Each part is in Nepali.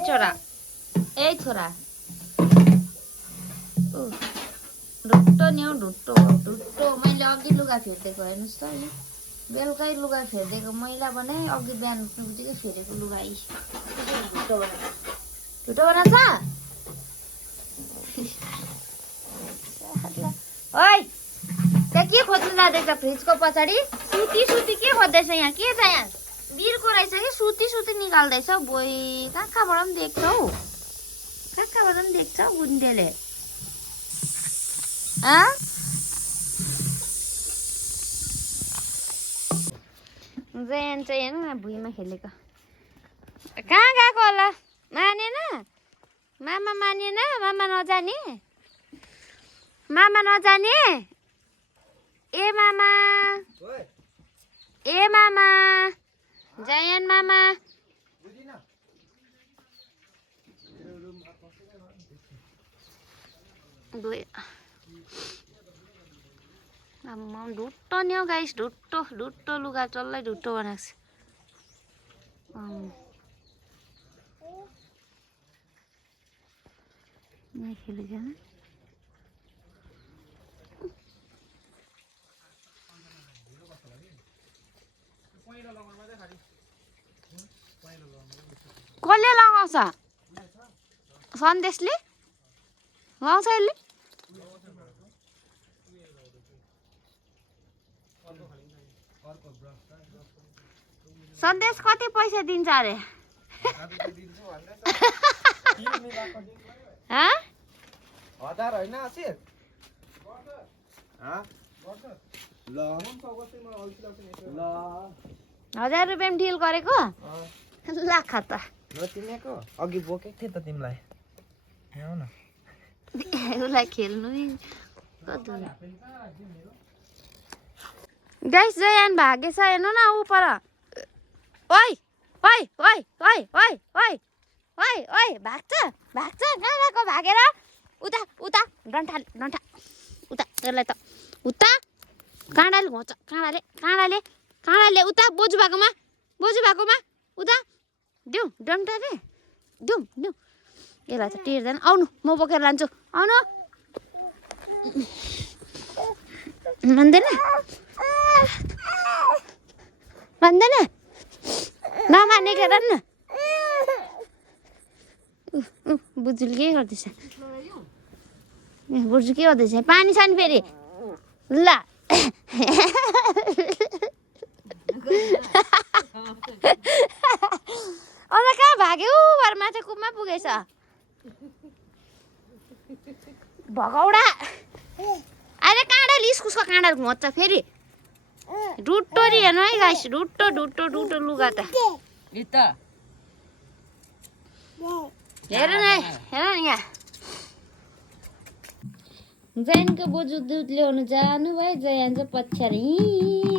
छोरा ढुट्टो नि हौ ढुट्टो मैले अघि लुगा फेरिदिएको हेर्नुहोस् त यी बेलुकै लुगा फेरिदिएको मैला बनाएँ अघि बिहान उठ्नु बित्तिकै फेरेको लुगा यी ढुट्टो बनाउँछ ओइ त्यहाँ के खोज्नु जाँदैछ फ्रिजको पछाडि सुती के खोज्दैछ यहाँ के छ यहाँ बिर्को रहेछ कि सुती निकाल्दैछ बोइ कहाँबाट पनि देख्छौ गुन्डेले जयान चाहिँ हेर्नु न भुइँमा खेलेको कहाँ गएको होला मानेन मामा मानेन मामा नजाने ए मामा जयान मामा ढुट्टो नि हौ गाइस ढुट्टो लुगा चल्लै ढुट्टो बनाएको छ यहाँ खेलेको कसले लगाउँछ सन्देशले लगाउँछ यसले सन्देश कति पैसा दिन्छ अरे 1000 होइन आशिष ल 1000 रुपियाँमा डिल गरेको लाख त नचिनेको अघि बोकेको थिएँ त तिमीलाई आऊ न उसलाई खेल्नु गाइस जयान भागेछ हेर्नु न ऊ पर ओइ भाग्छ कहाँ गएको भागेर उता डन्ठा उता यसलाई त उता काँडाले घोच्छ काँडाले उता बोजू भएकोमा उता दिउँ डन्ठाले दिउँ यसलाई त टिर्दैन आउनु म बोकेर लान्छु आउनु भन्दैन नमाने के न बुजुले के गर्दैछ बुजु के गर्दैछ पानी छ नि फेरि ल अन्त कहाँ भाग्यो भर माथि कुपमा पुगेछ भगौडा अहिले काँडाले इस्कुसको काँडाले घोच्छ फेरि ढुट्टो नि हेर्नु है गाइस ढुट्टो लुगा त हेर न यहाँ जयानको बोजू दुध ल्याउनु जानु भयो जयान चाहिँ पछ्याएर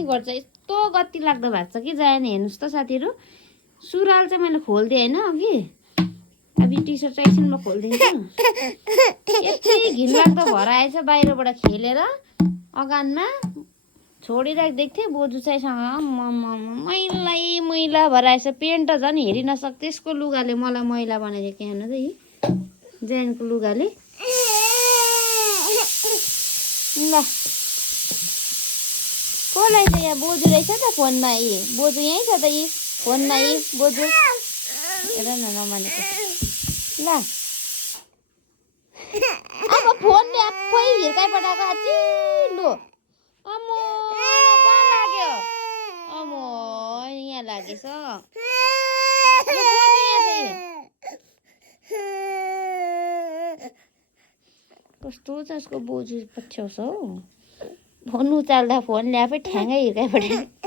गर्छ यस्तो गति लाग्दो भएको छ कि जयान हेर्नुहोस् त साथीहरू सुरुवाल चाहिँ मैले खोलिदिएँ होइन अघि अब टी सर्ट एकछिनमा खोलिदिन्छु यति घिनलाग्दो भएर आएछ बाहिरबाट खेलेर अगानमा छोडिराखिदिएको थिएँ बोजू चाहिँ मैला भएर आएछ पेन्ट त झन् हेरि नसक् त्यसको लुगाले मलाई मैला बनाइदिएको हेर्नु त यी जयानको लुगाले ल कसलाई त यहाँ बोजू रहेछ त फोनमा यी बोजू यहीँ छ त यी फोनमा यी बोजू हेर न नमानेको ल अब फोनले आफै हिर्काइ पठाएको चिलो अमो कहाँ लाग्यो अमो यहाँ लागेछ कस्तो छ यसको बोजू पछ्याउँछ हौ फोन उचाल्दा फोनले आफै ठ्याङ्गै हिर्काइ पठाएको